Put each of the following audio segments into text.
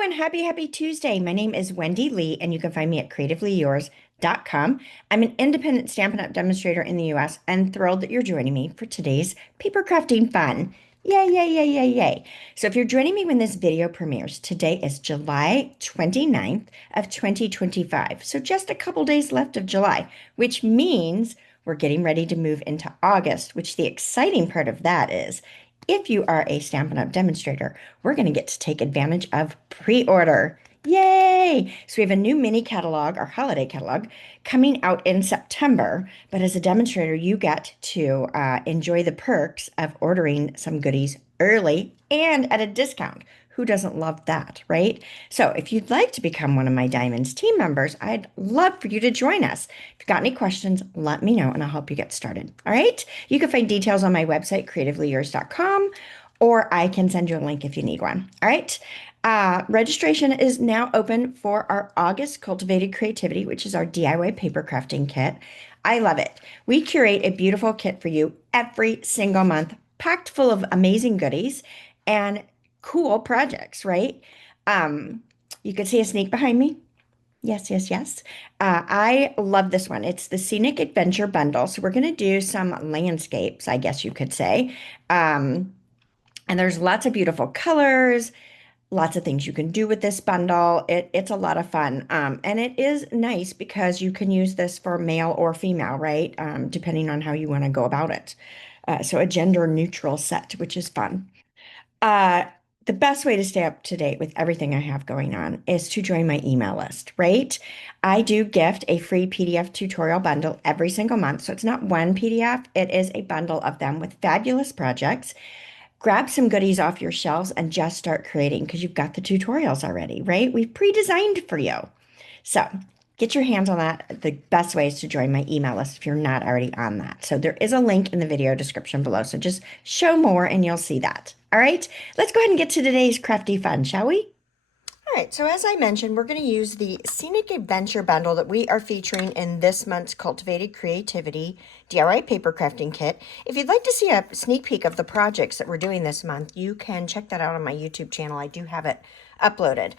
And happy Tuesday. My name is Wendy Lee, and you can find me at creativeleeyours.com. I'm an independent Stampin' Up! Demonstrator in the US and thrilled that you're joining me for today's paper crafting fun. Yay, yay, yay, yay, yay. So if you're joining me when this video premieres, today is July 29th of 2025. So just a couple days left of July, which means we're getting ready to move into August, which the exciting part of that is if you are a Stampin' Up! Demonstrator, we're going to get to take advantage of pre-order. Yay! So we have a new mini catalog, our holiday catalog, coming out in September. But as a demonstrator, you get to enjoy the perks of ordering some goodies early and at a discount. Who doesn't love that, right? So if you'd like to become one of my Diamonds team members, I'd love for you to join us. If you've got any questions, let me know and I'll help you get started. All right? You can find details on my website, creativeleeyours.com, or I can send you a link if you need one. All right? Registration is now open for our August Cultivated Creativity, which is our DIY paper crafting kit. I love it. We curate a beautiful kit for you every single month, packed full of amazing goodies and cool projects, right? You can see a sneak behind me. Yes, yes, yes. I love this one. It's the Scenic Adventure Bundle. So we're going to do some landscapes, I guess you could say. And there's lots of beautiful colors, lots of things you can do with this bundle. It's a lot of fun. And it is nice because you can use this for male or female, right? Depending on how you want to go about it. So a gender neutral set, which is fun. The best way to stay up to date with everything I have going on is to join my email list, right? I do gift a free PDF tutorial bundle every single month. So it's not one PDF, it is a bundle of them with fabulous projects. Grab some goodies off your shelves and just start creating because you've got the tutorials already, right? We've pre-designed for you. So get your hands on that. The best way is to join my email list if you're not already on that. So there is a link in the video description below. So just show more and you'll see that. All right, let's go ahead and get to today's crafty fun, shall we? All right, so as I mentioned, we're going to use the Scenic Adventure Bundle that we are featuring in this month's Cultivated Creativity DIY Paper Crafting Kit. If you'd like to see a sneak peek of the projects that we're doing this month, you can check that out on my YouTube channel. I do have it uploaded.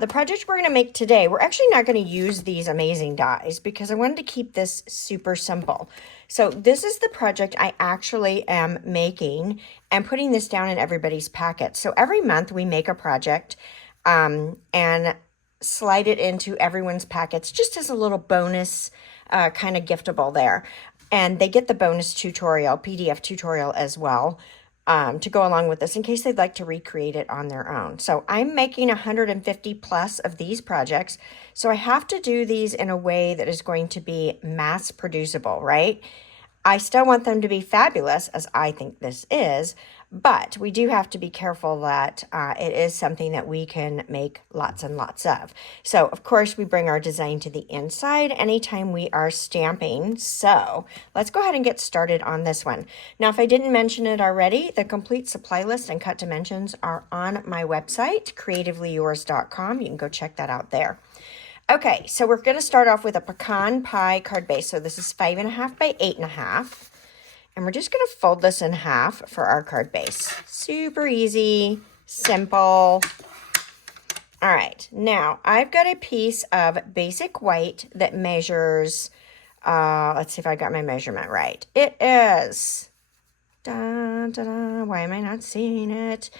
The project we're going to make today, we're actually not going to use these amazing dies because I wanted to keep this super simple. So this is the project I actually am making and putting this down in everybody's packet. So every month we make a project and slide it into everyone's packets just as a little bonus kind of giftable there. And they get the bonus tutorial, PDF tutorial as well, to go along with this in case they'd like to recreate it on their own. So I'm making 150 plus of these projects. So I have to do these in a way that is going to be mass producible, right? I still want them to be fabulous, as I think this is, but we do have to be careful that it is something that we can make lots and lots of. So, of course, we bring our design to the inside anytime we are stamping. So, let's go ahead and get started on this one. Now, if I didn't mention it already, the complete supply list and cut dimensions are on my website, creativeleeyours.com. You can go check that out there. Okay, so we're going to start off with a pecan pie card base. So this is 5.5 by 8.5. And we're just going to fold this in half for our card base. Super easy, simple. All right, now I've got a piece of basic white that measures, let's see if I got my measurement right. It is, why am I not seeing it?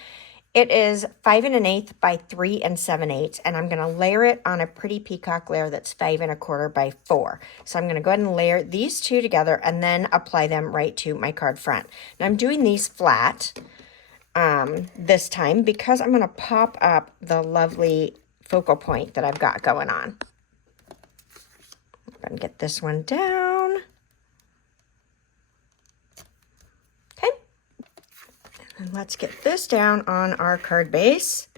It is 5 1/8 by 3 7/8, and I'm going to layer it on a pretty peacock layer that's 5 1/4 by 4. So I'm going to go ahead and layer these two together and then apply them right to my card front. Now I'm doing these flat this time because I'm going to pop up the lovely focal point that I've got going on. I'm going to get this one down. And let's get this down on our card base.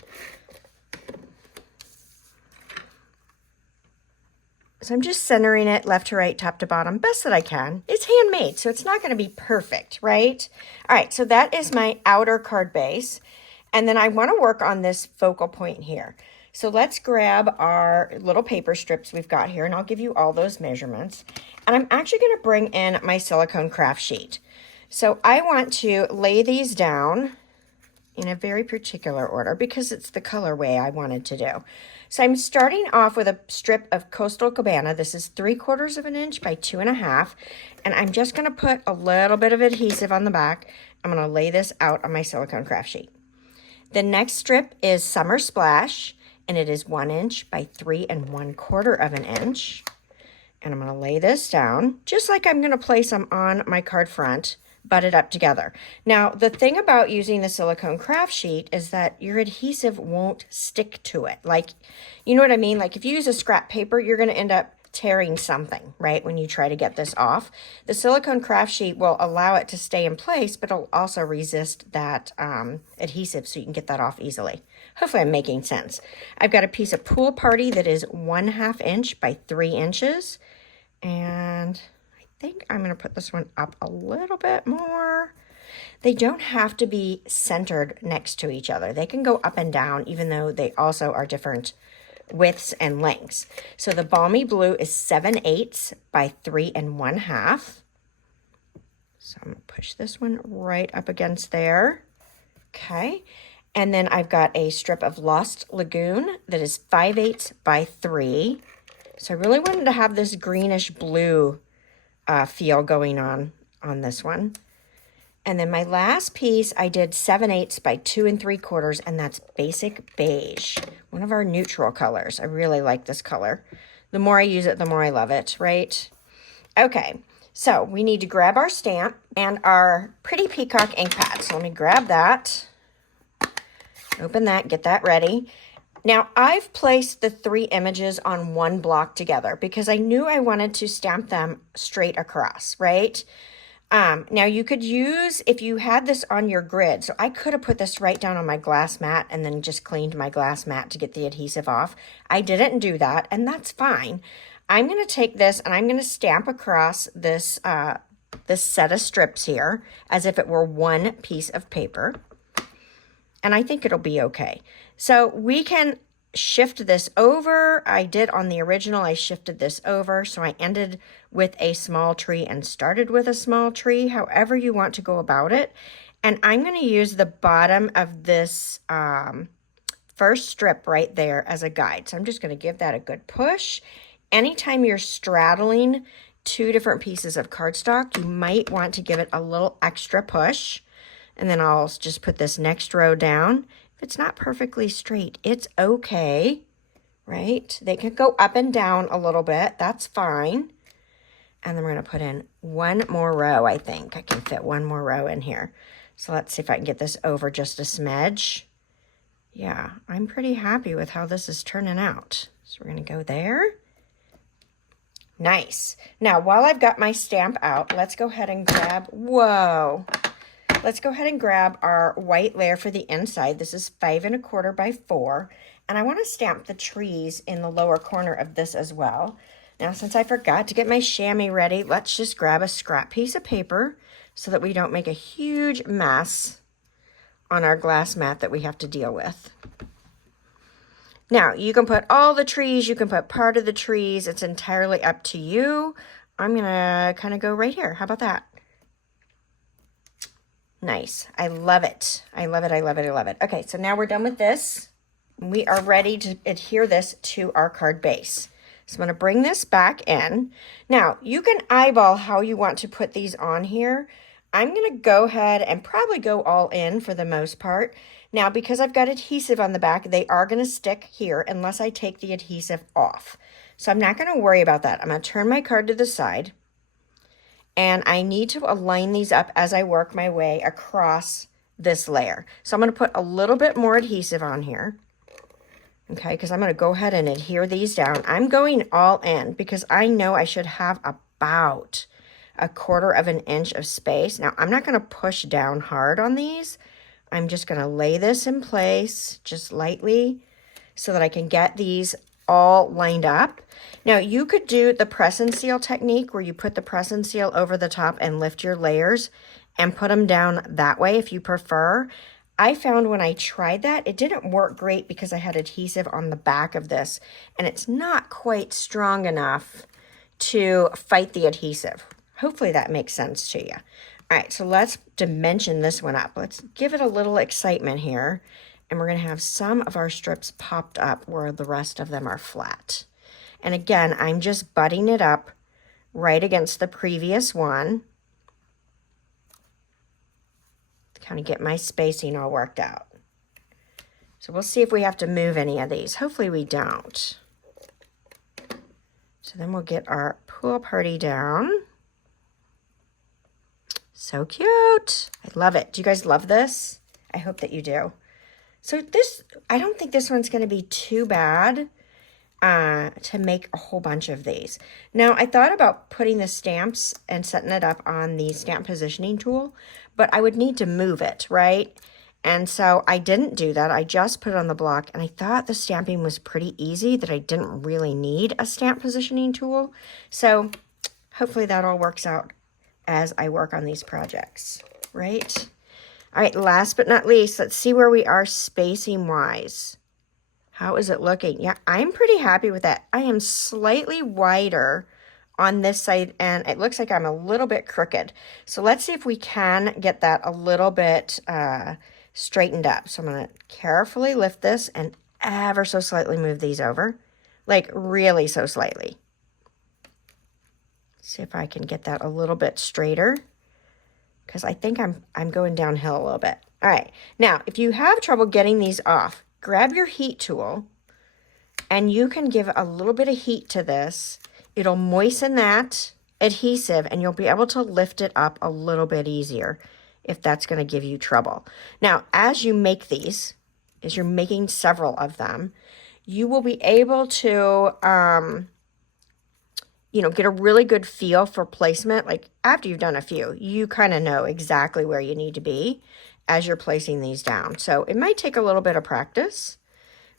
So I'm just centering it left to right, top to bottom, best that I can. It's handmade, so it's not going to be perfect, right? All right, so that is my outer card base. And then I want to work on this focal point here. So let's grab our little paper strips we've got here, and I'll give you all those measurements. And I'm actually going to bring in my silicone craft sheet. So I want to lay these down in a very particular order because it's the colorway I wanted to do. So I'm starting off with a strip of Coastal Cabana. This is 3/4 of an inch by 2.5. And I'm just going to put a little bit of adhesive on the back. I'm going to lay this out on my silicone craft sheet. The next strip is Summer Splash, and it is 1 inch by 3 1/4 of an inch. And I'm going to lay this down just like I'm going to place them on my card front, butted up together. Now, the thing about using the silicone craft sheet is that your adhesive won't stick to it. Like, you know what I mean? Like if you use a scrap paper, you're going to end up tearing something, right, when you try to get this off. The silicone craft sheet will allow it to stay in place, but it'll also resist that adhesive so you can get that off easily. Hopefully I'm making sense. I've got a piece of Pool Party that is 1/2 inch by 3 inches. And I think I'm going to put this one up a little bit more. They don't have to be centered next to each other. They can go up and down, even though they also are different widths and lengths. So the Balmy Blue is 7/8 by 3 1/2. So I'm going to push this one right up against there. Okay. And then I've got a strip of Lost Lagoon that is 5/8 by 3. So I really wanted to have this greenish blue feel going on this one. And then my last piece, I did 7/8 by 2 3/4, and that's Basic Beige, one of our neutral colors. I really like this color. The more I use it, the more I love it, right? Okay, so we need to grab our stamp and our Pretty Peacock ink pad. So let me grab that, open that, get that ready. Now, I've placed the 3 images on one block together because I knew I wanted to stamp them straight across, right? Now, you could use, if you had this on your grid, so I could have put this right down on my glass mat and then just cleaned my glass mat to get the adhesive off. I didn't do that, and that's fine. I'm going to take this and I'm going to stamp across this, this set of strips here as if it were one piece of paper. And I think it'll be okay. So we can shift this over. I did on the original, I shifted this over. So I ended with a small tree and started with a small tree, however you want to go about it. And I'm going to use the bottom of this first strip right there as a guide. So I'm just going to give that a good push. Anytime you're straddling 2 different pieces of cardstock, you might want to give it a little extra push. And then I'll just put this next row down. If it's not perfectly straight, it's okay, right? They can go up and down a little bit. That's fine. And then we're going to put in 1 more row, I think. I can fit 1 more row in here. So let's see if I can get this over just a smidge. Yeah, I'm pretty happy with how this is turning out. So we're going to go there. Nice. Now, while I've got my stamp out, let's go ahead and grab, whoa. Let's go ahead and grab our white layer for the inside. This is 5 1/4 by 4. And I want to stamp the trees in the lower corner of this as well. Now, since I forgot to get my chamois ready, let's just grab a scrap piece of paper so that we don't make a huge mess on our glass mat that we have to deal with. Now, you can put all the trees, you can put part of the trees. It's entirely up to you. I'm going to kind of go right here. How about that? Nice. I love it. I love it. I love it. I love it. Okay, so now we're done with this. We are ready to adhere this to our card base. So I'm going to bring this back in. Now, you can eyeball how you want to put these on here. I'm going to go ahead and probably go all in for the most part. Now, because I've got adhesive on the back, they are going to stick here unless I take the adhesive off. So I'm not going to worry about that. I'm going to turn my card to the side. And I need to align these up as I work my way across this layer. So I'm going to put a little bit more adhesive on here. Okay, because I'm going to go ahead and adhere these down. I'm going all in because I know I should have about 1/4 of an inch of space. Now, I'm not going to push down hard on these. I'm just going to lay this in place just lightly so that I can get these all lined up. Now, you could do the press and seal technique where you put the press and seal over the top and lift your layers and put them down that way if you prefer. I found when I tried that, it didn't work great because I had adhesive on the back of this, and it's not quite strong enough to fight the adhesive. Hopefully that makes sense to you. All right, so let's dimension this one up. Let's give it a little excitement here. And we're going to have some of our strips popped up where the rest of them are flat. And again, I'm just butting it up right against the previous one to kind of get my spacing all worked out. So we'll see if we have to move any of these. Hopefully we don't. So then we'll get our pool party down. So cute. I love it. Do you guys love this? I hope that you do. So this, I don't think this one's going to be too bad to make a whole bunch of these. Now, I thought about putting the stamps and setting it up on the stamp positioning tool, but I would need to move it, right? And so I didn't do that. I just put it on the block, and I thought the stamping was pretty easy, that I didn't really need a stamp positioning tool. So hopefully that all works out as I work on these projects, right? All right, last but not least, let's see where we are spacing wise. How is it looking? Yeah, I'm pretty happy with that. I am slightly wider on this side, and it looks like I'm a little bit crooked. So let's see if we can get that a little bit straightened up. So I'm going to carefully lift this and ever so slightly move these over, like really so slightly. See if I can get that a little bit straighter, because I think I'm going downhill a little bit. All right, now if you have trouble getting these off, grab your heat tool and you can give a little bit of heat to this. It'll moisten that adhesive and you'll be able to lift it up a little bit easier if that's going to give you trouble. Now, as you make these, as you're making several of them, you will be able to get a really good feel for placement. Like after you've done a few, you kind of know exactly where you need to be as you're placing these down. So it might take a little bit of practice,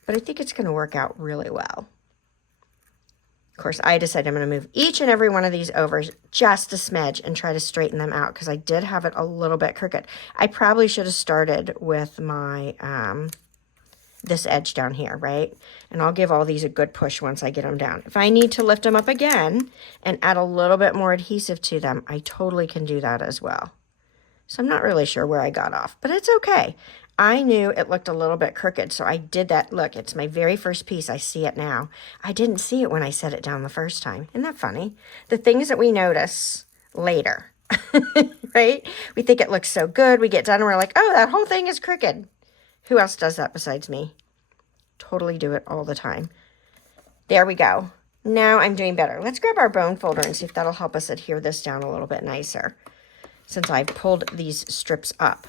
but I think it's going to work out really well. Of course, I decided I'm going to move each and every one of these over just a smidge and try to straighten them out because I did have it a little bit crooked. I probably should have started with my this edge down here, right? And I'll give all these a good push once I get them down. If I need to lift them up again and add a little bit more adhesive to them, I totally can do that as well. So I'm not really sure where I got off, but it's okay. I knew it looked a little bit crooked, so I did that. Look, it's my very first piece. I see it now. I didn't see it when I set it down the first time. Isn't that funny? The things that we notice later, right? We think it looks so good. We get done and we're like, oh, that whole thing is crooked. Who else does that besides me? Totally do it all the time. There we go. Now I'm doing better. Let's grab our bone folder and see if that'll help us adhere this down a little bit nicer since I've pulled these strips up.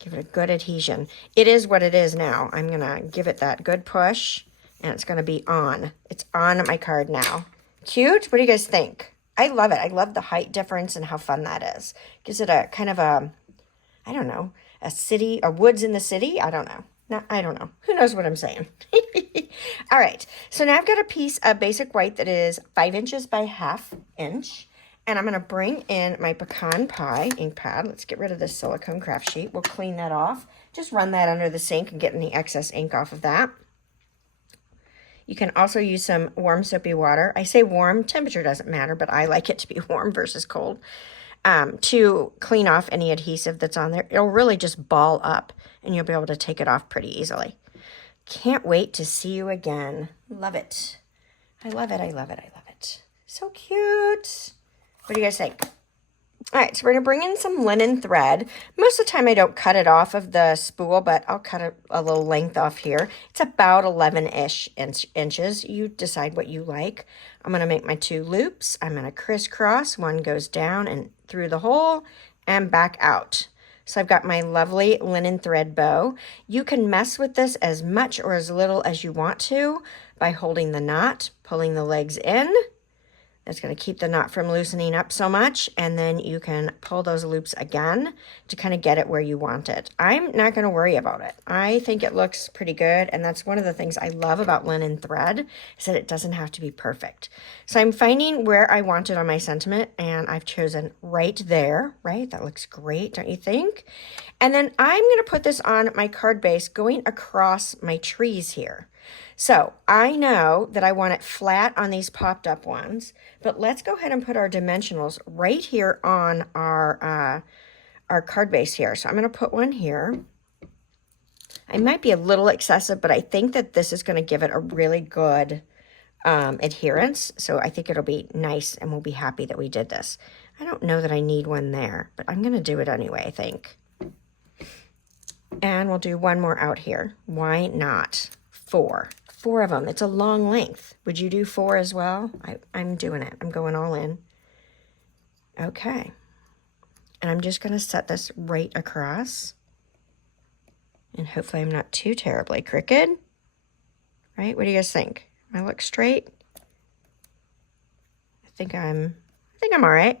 Give it a good adhesion. It is what it is now. I'm going to give it that good push, and it's going to be on. It's on my card now. Cute? What do you guys think? I love it. I love the height difference and how fun that is. Gives it a kind of a, I don't know, a woods in the city? I don't know. No, I don't know. Who knows what I'm saying? All right. So now I've got a piece of basic white that is 5 inches by 1/2 inch. And I'm going to bring in my pecan pie ink pad. Let's get rid of this silicone craft sheet. We'll clean that off. Just run that under the sink and get any excess ink off of that. You can also use some warm soapy water. I say warm, temperature doesn't matter, but I like it to be warm versus cold. To clean off any adhesive that's on there. It'll really just ball up and you'll be able to take it off pretty easily. Can't wait to see you again. Love it. I love it. I love it. I love it. So cute. What do you guys think? All right, so we're going to bring in some linen thread. Most of the time I don't cut it off of the spool, but I'll cut a little length off here. It's about 11-ish inches. You decide what you like. I'm going to make my 2 loops. I'm going to crisscross. One goes down and through the hole and back out. So I've got my lovely linen thread bow. You can mess with this as much or as little as you want to by holding the knot, pulling the legs in. That's going to keep the knot from loosening up so much, and then you can pull those loops again to kind of get it where you want it. I'm not going to worry about it. I think it looks pretty good, and that's one of the things I love about linen thread is that it doesn't have to be perfect. So I'm finding where I want it on my sentiment, and I've chosen right there, right? That looks great, don't you think? And then I'm going to put this on my card base going across my trees here. So I know that I want it flat on these popped up ones, but let's go ahead and put our dimensionals right here on our card base here. So I'm going to put one here. I might be a little excessive, but I think that this is going to give it a really good adherence. So I think it'll be nice and we'll be happy that we did this. I don't know that I need one there, but I'm going to do it anyway, I think. And we'll do one more out here. Why not? 4 of them. It's a long length. Would you do 4 as well? I'm doing it. I'm going all in. Okay. And I'm just going to set this right across. And hopefully I'm not too terribly crooked. Right? What do you guys think? I look straight? I think I'm all right.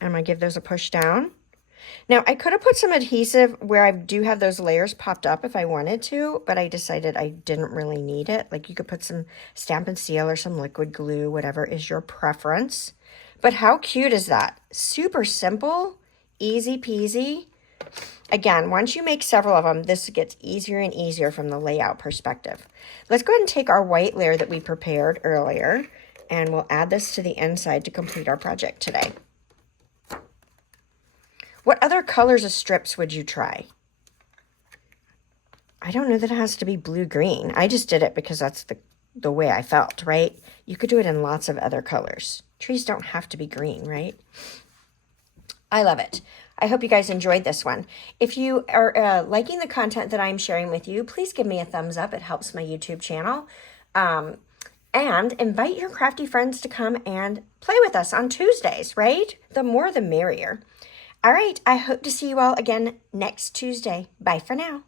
And I'm going to give those a push down. Now, I could have put some adhesive where I do have those layers popped up if I wanted to, but I decided I didn't really need it. Like you could put some Stampin' Seal or some liquid glue, whatever is your preference. But how cute is that? Super simple, easy peasy. Again, once you make several of them, this gets easier and easier from the layout perspective. Let's go ahead and take our white layer that we prepared earlier, and we'll add this to the inside to complete our project today. What other colors of strips would you try? I don't know that it has to be blue-green. I just did it because that's the way I felt, right? You could do it in lots of other colors. Trees don't have to be green, right? I love it. I hope you guys enjoyed this one. If you are liking the content that I'm sharing with you, please give me a thumbs up. It helps my YouTube channel. And invite your crafty friends to come and play with us on Tuesdays, right? The more the merrier. All right, I hope to see you all again next Tuesday. Bye for now.